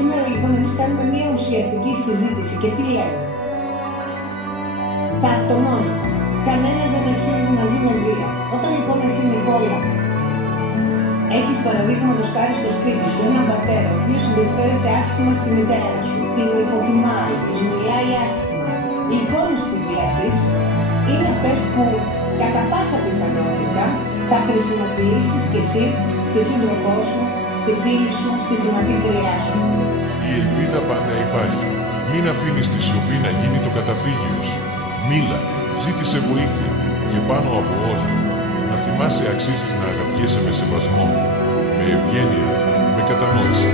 σήμερα λοιπόν εμείς κάνουμε μια ουσιαστική συζήτηση και τι λέμε. Τα αυτονόητα. Κανένας δεν αξίζει να ζει με βία. Όταν λοιπόν εσύ, Νικόλα, έχεις παραδείγματος χάρη στο σπίτι σου έναν πατέρα ο οποίος συμπεριφέρεται άσχημα στη μητέρα σου, την υποτιμάει, της μιλάει άσχημα, οι εικόνες που βλέπεις είναι αυτές που κατά πάσα πιθανότητα θα χρησιμοποιήσεις και εσύ στη σύντροφό σου, στη φίλη σου, στη συμμαθήτριά σου. Η ελπίδα πάντα υπάρχει. Μην αφήνεις τη σιωπή να γίνει το καταφύγιο σου. Μίλα, ζήτησε βοήθεια και πάνω από όλα, να θυμάσαι αξίζεις να αγαπιέσαι με σεβασμό, με ευγένεια, με κατανόηση.